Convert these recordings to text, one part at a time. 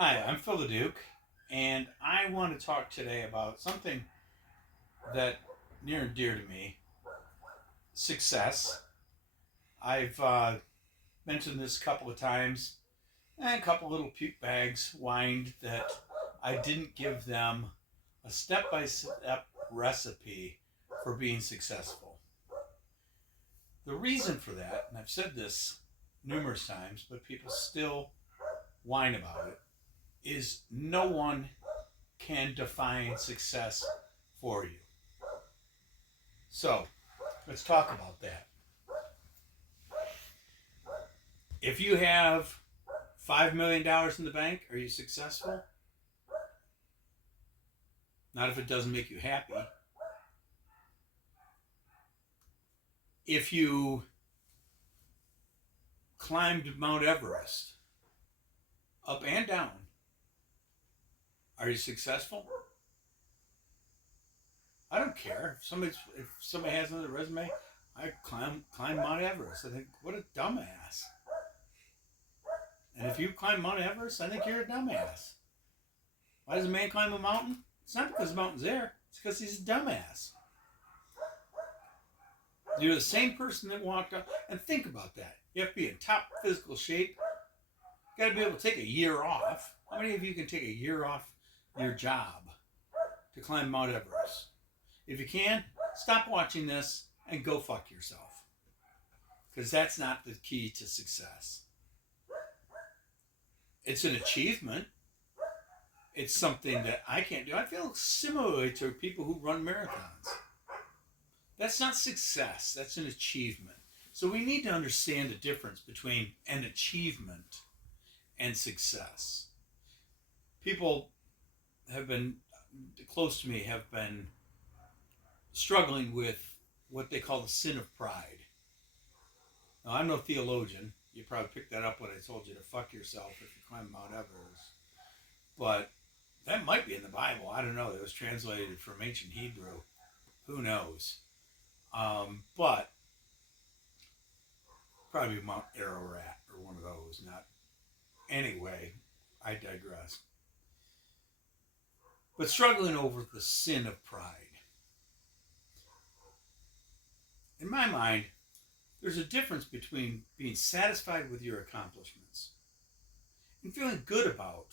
Hi, I'm Phil the Duke, and I want to talk today about something that near and dear to me: success. I've mentioned this a couple of times, and a couple little puke bags whined that I didn't give them a step-by-step recipe for being successful. The reason for that, and I've said this numerous times, but people still whine about it, is no one can define success for you. So let's talk about that. If you have $5 million in the bank, are you successful? Not if it doesn't make you happy. If you climbed Mount Everest, up and down, are you successful? I don't care. If somebody has another resume, I climb Mount Everest. I think, what a dumbass. And if you climb Mount Everest, I think you're a dumbass. Why does a man climb a mountain? It's not because the mountain's there. It's because he's a dumbass. You're the same person that walked up. And think about that. You have to be in top physical shape. You got to be able to take a year off. How many of you can take a year off your job to climb Mount Everest? If you can, stop watching this and go fuck yourself. Because that's not the key to success. It's an achievement. It's something that I can't do. I feel similarly to people who run marathons. That's not success, that's an achievement. So we need to understand the difference between an achievement and success. People have been close to me have been struggling with what they call the sin of pride. Now, I'm no theologian. You probably picked that up when I told you to fuck yourself if you climb Mount Everest. But that might be in the Bible. I don't know. It was translated from ancient Hebrew. Who knows? But probably Mount Ararat or one of those. Not anyway. I digress. But struggling over the sin of pride. In my mind, there's a difference between being satisfied with your accomplishments and feeling good about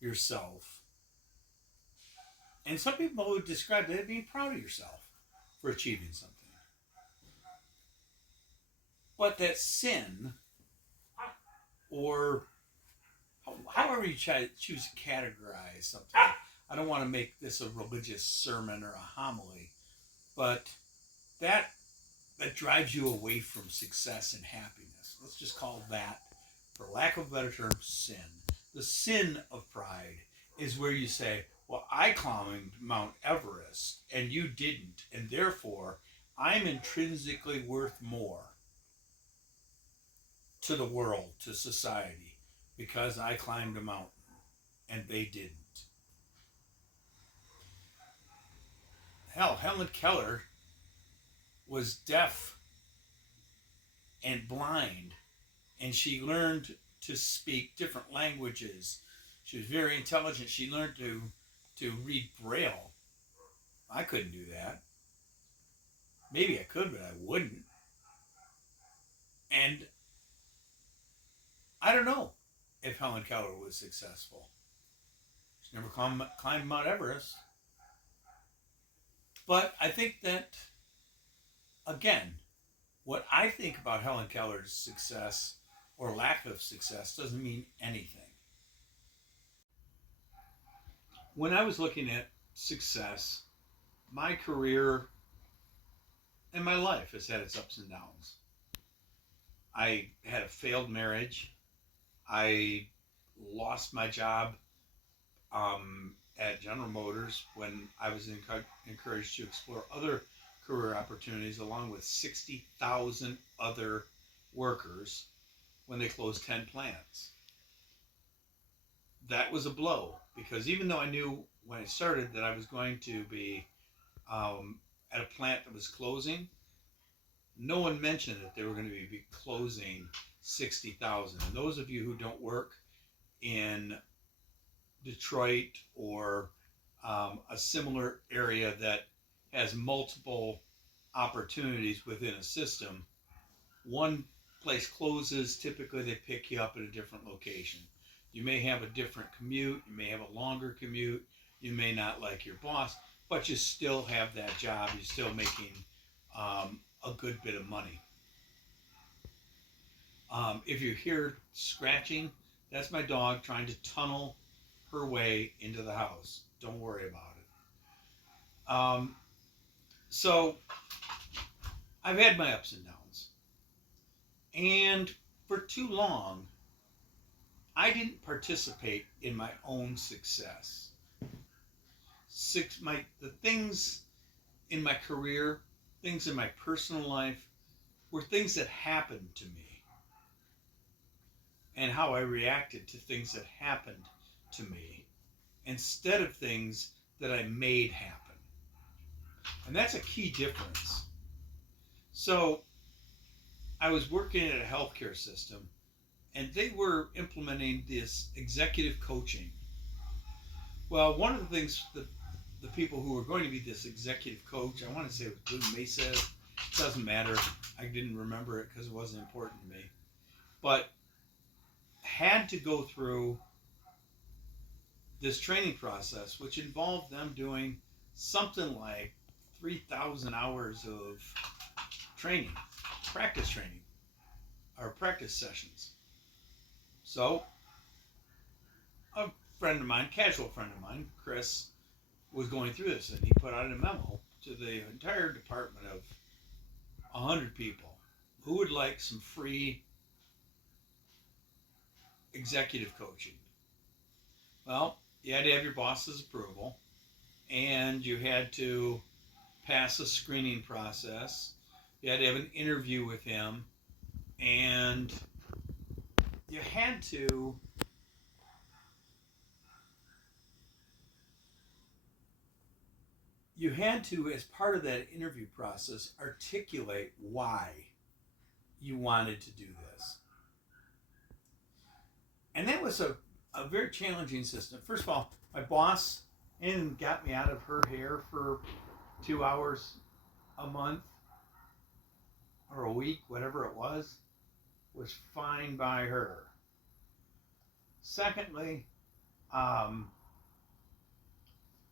yourself. And some people would describe that as being proud of yourself for achieving something. But that sin, or however you choose to categorize something, I don't want to make this a religious sermon or a homily, but that that drives you away from success and happiness. Let's just call that, for lack of a better term, sin. The sin of pride is where you say, well, I climbed Mount Everest and you didn't, and therefore I'm intrinsically worth more to the world, to society, because I climbed a mountain and they didn't. Hell, Helen Keller was deaf and blind, and she learned to speak different languages. She was very intelligent. She learned to read Braille. I couldn't do that. Maybe I could, but I wouldn't. And I don't know if Helen Keller was successful. She never climbed Mount Everest. But I think that, again, what I think about Helen Keller's success or lack of success doesn't mean anything. When I was looking at success, my career and my life has had its ups and downs. I had a failed marriage. I lost my job at General Motors when I was encouraged to explore other career opportunities along with 60,000 other workers when they closed 10 plants. That was a blow because even though I knew when I started that I was going to be at a plant that was closing, no one mentioned that they were going to be closing 60,000. And those of you who don't work in Detroit or a similar area that has multiple opportunities within a system, one place closes, typically they pick you up at a different location. You may have a different commute, you may have a longer commute, you may not like your boss, but you still have that job, you're still making a good bit of money. If you hear scratching, that's my dog trying to tunnel her way into the house. Don't worry about it. So I've had my ups and downs. And for too long, I didn't participate in my own success. The things in my career, things in my personal life, were things that happened to me, and how I reacted to things that happened to me instead of things that I made happen. And that's a key difference. So I was working at a healthcare system, and they were implementing this executive coaching. Well, one of the things that the people who were going to be this executive coach, I want to say it was Blue Mesa, it doesn't matter. I didn't remember it because it wasn't important to me. But had to go through this training process, which involved them doing something like 3,000 hours of training, practice training, or practice sessions. So, a friend of mine, casual friend of mine, Chris, was going through this, and he put out a memo to the entire department of 100 people who would like some free executive coaching. Well, you had to have your boss's approval, and you had to pass a screening process. You had to have an interview with him, and you had to as part of that interview process, articulate why you wanted to do this. And that was a very challenging system. First of all, my boss and got me out of her hair for 2 hours a month or a week, whatever it was fine by her. Secondly, the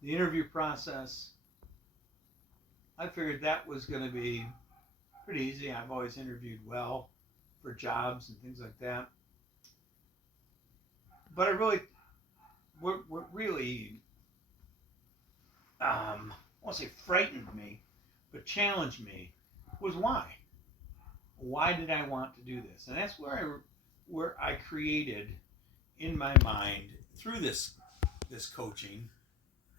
interview process, I figured that was going to be pretty easy. I've always interviewed well for jobs and things like that. But what really, I won't say frightened me, but challenged me was why. Why did I want to do this? And that's where I created in my mind through this coaching.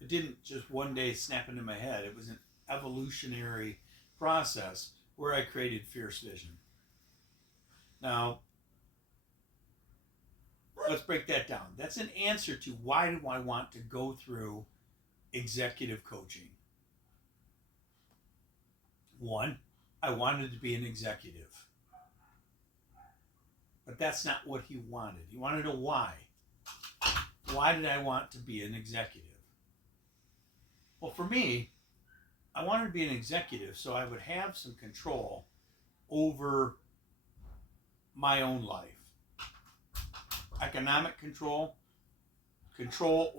It didn't just one day snap into my head. It was an evolutionary process where I created Fierce Vision. Now, let's break that down. That's an answer to why do I want to go through executive coaching. One, I wanted to be an executive. But that's not what he wanted. He wanted a why. Why did I want to be an executive? Well, for me, I wanted to be an executive so I would have some control over my own life. Economic control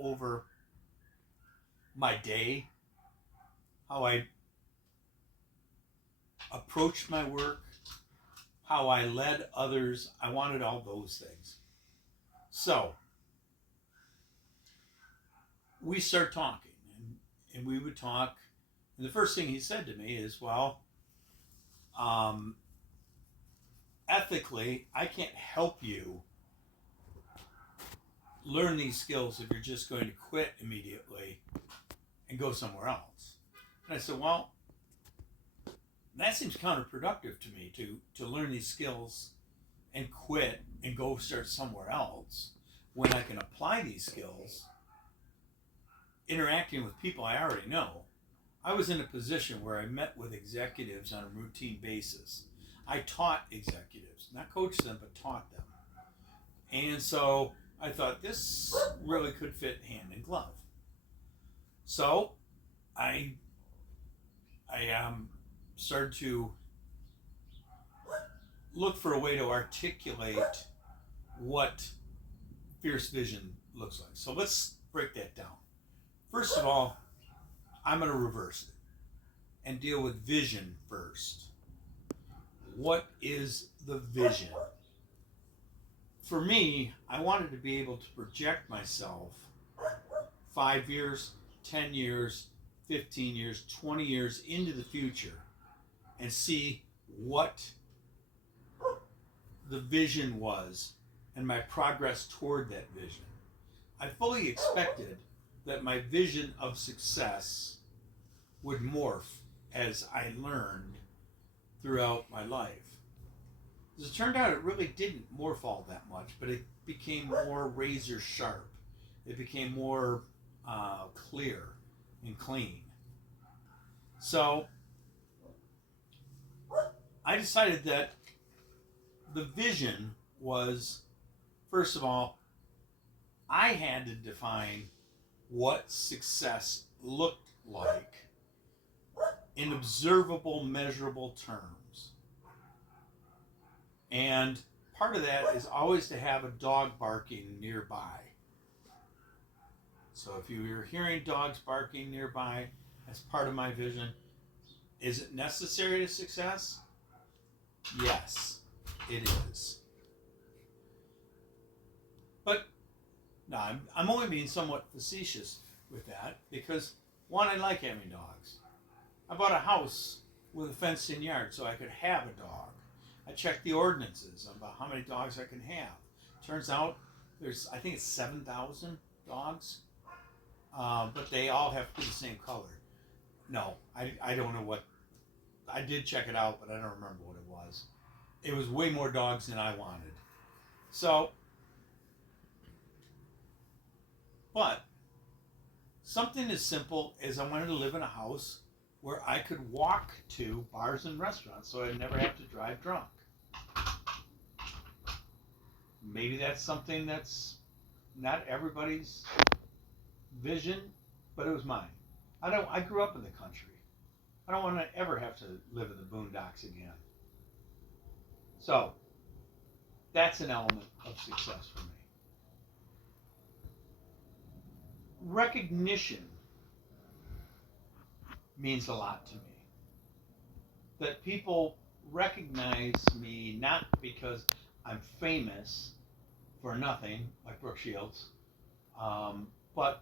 over my day, how I approached my work, how I led others. I wanted all those things. So we start talking, and we would talk. And the first thing he said to me is, well, ethically, I can't help you learn these skills if you're just going to quit immediately and go somewhere else. And I said, well, that seems counterproductive to me to learn these skills and quit and go start somewhere else when I can apply these skills interacting with people I already know. I was in a position where I met with executives on a routine basis. I taught executives, not coached them, but taught them. And so I thought this really could fit hand in glove. So I started to look for a way to articulate what fierce vision looks like. So let's break that down. First of all, I'm going to reverse it and deal with vision first. What is the vision? For me, I wanted to be able to project myself 5 years, 10 years, 15 years, 20 years into the future and see what the vision was and my progress toward that vision. I fully expected that my vision of success would morph as I learned throughout my life. As it turned out, it really didn't morph all that much, but it became more razor sharp. It became more clear and clean. So I decided that the vision was, first of all, I had to define what success looked like in observable, measurable terms. And part of that is always to have a dog barking nearby. So if you're hearing dogs barking nearby, that's part of my vision. Is it necessary to success? Yes, it is. But no, I'm only being somewhat facetious with that because, one, I like having dogs. I bought a house with a fenced-in yard so I could have a dog. I checked the ordinances about how many dogs I can have. Turns out there's, I think it's 7,000 dogs, but they all have to be the same color. No, I don't know what, I did check it out, but I don't remember what it was. It was way more dogs than I wanted. So, but something as simple as I wanted to live in a house where I could walk to bars and restaurants so I'd never have to drive drunk. Maybe that's something that's not everybody's vision, but it was mine. I grew up in the country. I don't want to ever have to live in the boondocks again. So, that's an element of success for me. Recognition means a lot to me. That people recognize me not because I'm famous for nothing, like Brooke Shields, but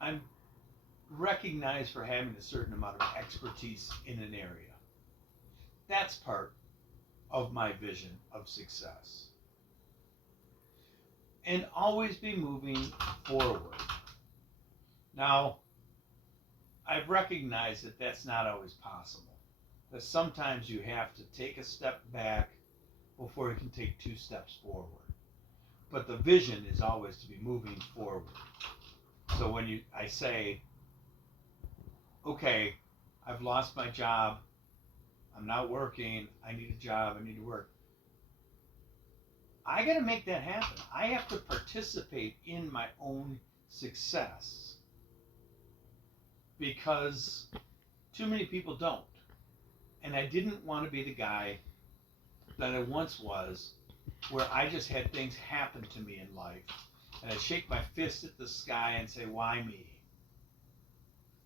I'm recognized for having a certain amount of expertise in an area. That's part of my vision of success. And always be moving forward. Now, I've recognized that that's not always possible. That sometimes you have to take a step back before you can take 2 steps forward. But the vision is always to be moving forward. So when I say, okay, I've lost my job, I'm not working, I need a job, I need to work. I got to make that happen. I have to participate in my own success because too many people don't. And I didn't want to be the guy that I once was, where I just had things happen to me in life and I'd shake my fist at the sky and say, why me?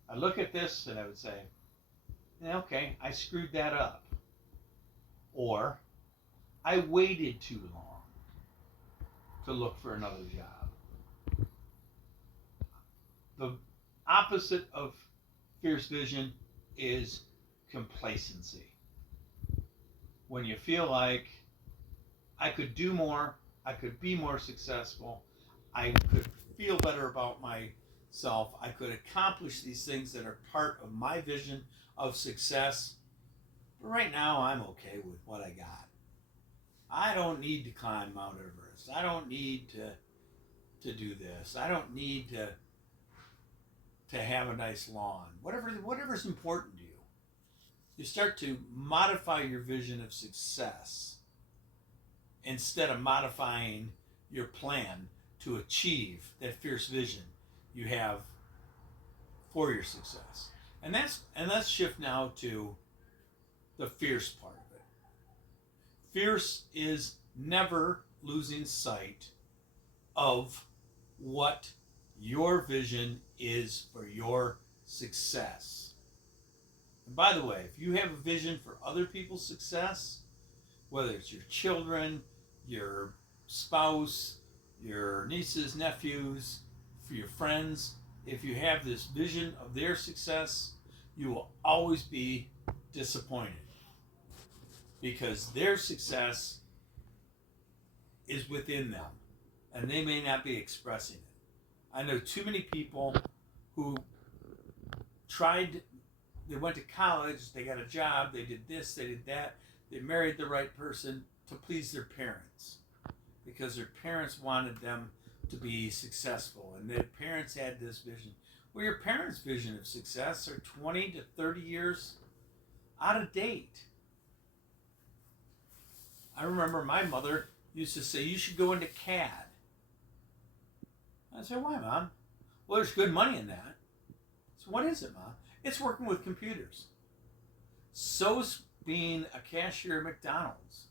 I look at this and I would say, yeah, okay, I screwed that up. Or I waited too long to look for another job. The opposite of fierce vision is complacency. When you feel like I could do more, I could be more successful, I could feel better about myself, I could accomplish these things that are part of my vision of success, but right now I'm okay with what I got. I don't need to climb Mount Everest. I don't need to do this. I don't need to have a nice lawn. Whatever's important to you. You start to modify your vision of success instead of modifying your plan to achieve that fierce vision you have for your success. And let's shift now to the fierce part of it. Fierce is never losing sight of what your vision is for your success. And by the way, if you have a vision for other people's success, whether it's your children, your spouse, your nieces, nephews, for your friends, if you have this vision of their success, you will always be disappointed because their success is within them and they may not be expressing it. I know too many people who they went to college, they got a job, they did this, they did that, they married the right person to please their parents because their parents wanted them to be successful and their parents had this vision. Well, your parents' vision of success are 20 to 30 years out of date. I remember my mother used to say, you should go into CAD. I said, why, Mom? Well, there's good money in that. So what is it, Mom? It's working with computers. So's being a cashier at McDonald's.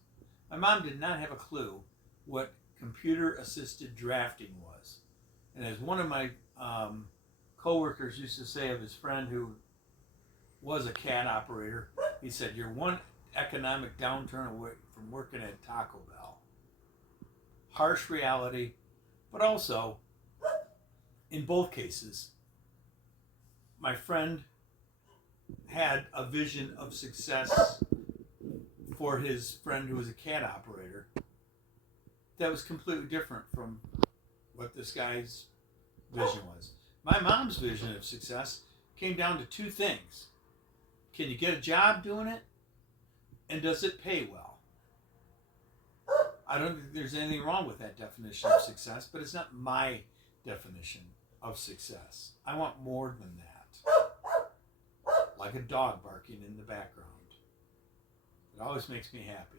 My mom did not have a clue what computer-assisted drafting was. And as one of my co-workers used to say of his friend who was a CAD operator, he said, you're one economic downturn away from working at Taco Bell. Harsh reality, but also, in both cases, my friend had a vision of success for his friend who was a CAD operator that was completely different from what this guy's vision was. My mom's vision of success came down to two things. Can you get a job doing it? And does it pay well? I don't think there's anything wrong with that definition of success, but it's not my definition of success. I want more than that. Like a dog barking in the background. It always makes me happy.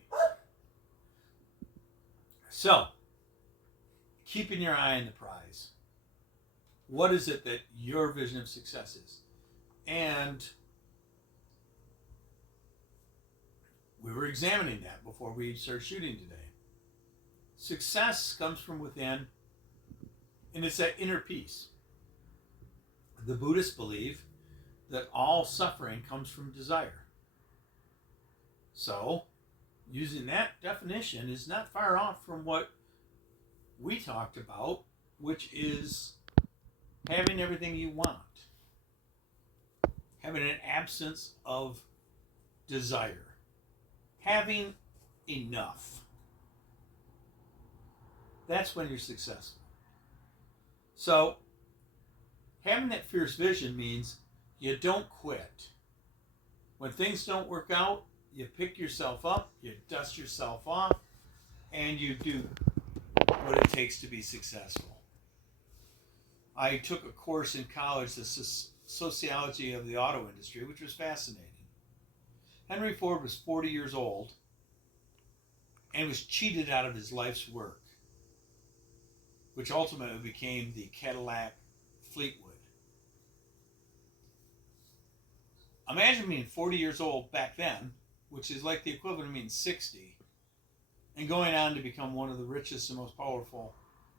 So, keeping your eye on the prize. What is it that your vision of success is? And we were examining that before we started shooting today. Success comes from within, and it's that inner peace. The Buddhists believe that all suffering comes from desire. So, using that definition is not far off from what we talked about, which is having everything you want. Having an absence of desire. Having enough. That's when you're successful. So, having that fierce vision means you don't quit. When things don't work out, you pick yourself up, you dust yourself off, and you do what it takes to be successful. I took a course in college, the sociology of the auto industry, which was fascinating. Henry Ford was 40 years old and was cheated out of his life's work, which ultimately became the Cadillac Fleetwood. Imagine being 40 years old back then, which is like the equivalent of being 60, and going on to become one of the richest and most powerful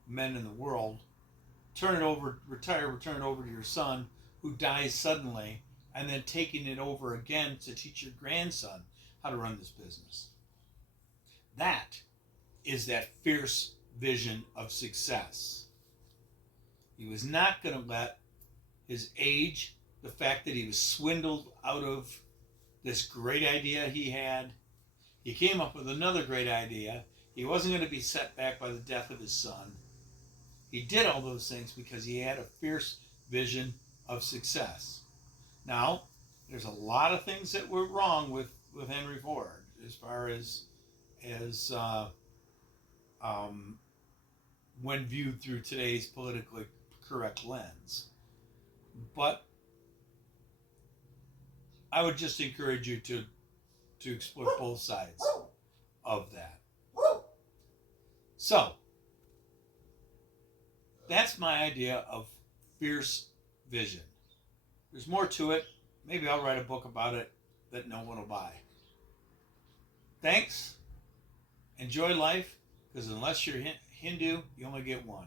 men in the world. Retire, return it over to your son, who dies suddenly, and then taking it over again to teach your grandson how to run this business. That is that fierce vision of success. He was not going to let his age, the fact that he was swindled out of this great idea he had. He came up with another great idea. He wasn't going to be set back by the death of his son. He did all those things because he had a fierce vision of success. Now, there's a lot of things that were wrong with Henry Ford as far as when viewed through today's politically correct lens. But I would just encourage you to explore both sides of that. So, that's my idea of fierce vision. There's more to it. Maybe I'll write a book about it that no one will buy. Thanks. Enjoy life, because unless you're Hindu, you only get one.